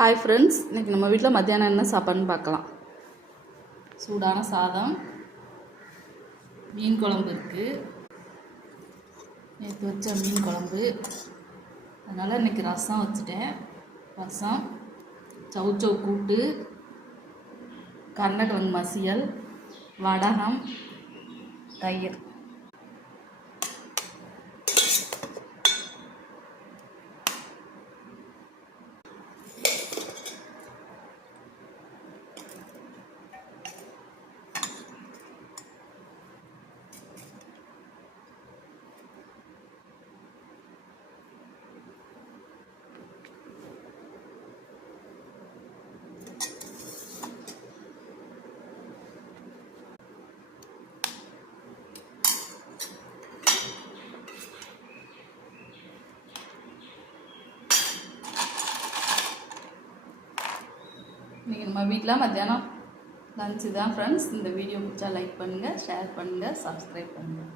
Hi friends, இன்றைக்கி நம்ம வீட்டில் மத்தியானம் என்ன சாப்பாடுன்னு பார்க்கலாம். சூடான சாதம், மீன் குழம்பு இருக்குது. நேற்று வச்ச மீன் குழம்பு, அதனால் இன்றைக்கி ரசம் வச்சுட்டேன். ரசம், சவுச்சவ் கூட்டு, கருணக்கிழங்கு மசியல், வடகம், தயிர். இன்றைக்கி நம்ம வீட்டில் மத்தியானம் லஞ்சு தான் ஃப்ரெண்ட்ஸ். இந்த வீடியோ பிடிச்சா லைக் பண்ணுங்கள், ஷேர் பண்ணுங்கள், சப்ஸ்கிரைப் பண்ணுங்கள்.